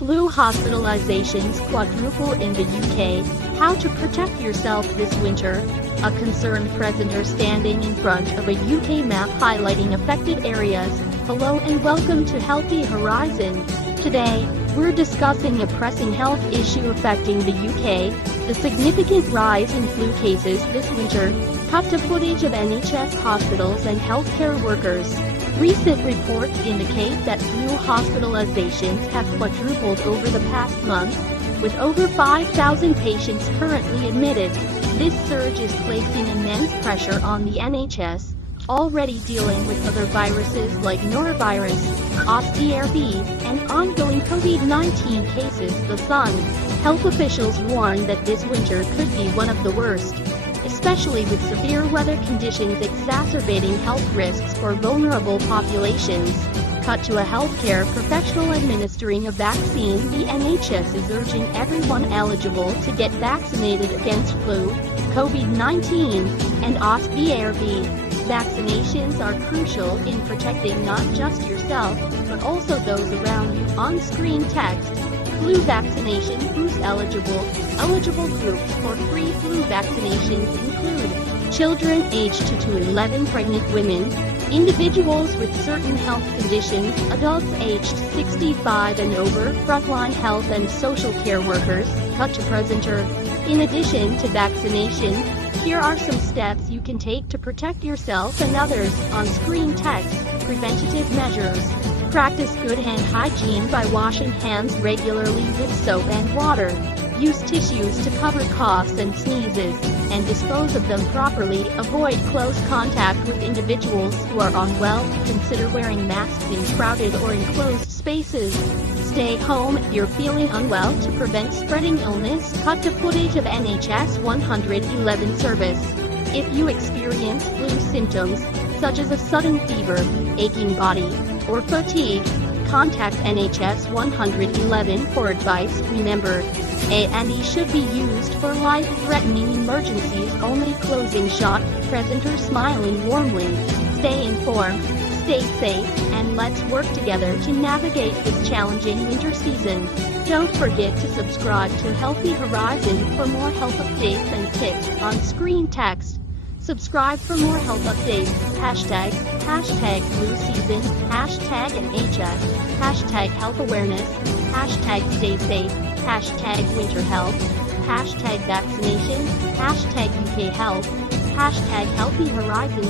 Flu hospitalizations quadruple in the UK. How to protect yourself this winter. A concerned presenter standing in front of a UK map highlighting affected areas. Hello and welcome to Healthy Horizon. Today, we're discussing a pressing health issue affecting the UK, the significant rise in flu cases this winter. Cut to footage of NHS hospitals and healthcare workers. Recent reports indicate that flu hospitalizations have quadrupled over the past month, with over 5,000 patients currently admitted. This surge is placing immense pressure on the NHS, already dealing with other viruses like norovirus, OSTRV, and ongoing COVID-19 cases. The Sun. Health officials warn that this winter could be one of the worst, especially with severe weather conditions exacerbating health risks for vulnerable populations. Cut to a healthcare professional administering a vaccine. The NHS is urging everyone eligible to get vaccinated against flu, COVID-19, and OSTRV. Vaccinations are crucial in protecting not just yourself, but also those around you. On-screen text. Flu vaccination. Who's eligible? Eligible groups for free flu vaccinations include children aged 2 to 11, pregnant women, individuals with certain health conditions, adults aged 65 and over, frontline health and social care workers. Cut to presenter. In addition to vaccination, here are some steps you can take to protect yourself and others. On-screen text. Preventative measures. Practice good hand hygiene by washing hands regularly with soap and water. Use tissues to cover coughs and sneezes, and dispose of them properly. Avoid close contact with individuals who are unwell. Consider wearing masks in crowded or enclosed spaces. Stay home if you're feeling unwell to prevent spreading illness. Cut to footage of NHS 111 service. If you experience flu symptoms, such as a sudden fever, aching body, or fatigue, contact NHS 111 for advice. Remember, A&E should be used for life-threatening emergencies only. Closing shot. Presenter smiling warmly. Stay informed, stay safe, and let's work together to navigate this challenging winter season. Don't forget to subscribe to Healthy Horizon for more health updates and tips. On-screen text. Subscribe for more health updates. Hashtag flu season, hashtag NHS, hashtag health awareness, hashtag stay safe, hashtag winter health, hashtag vaccination, hashtag UK health, hashtag healthy horizon.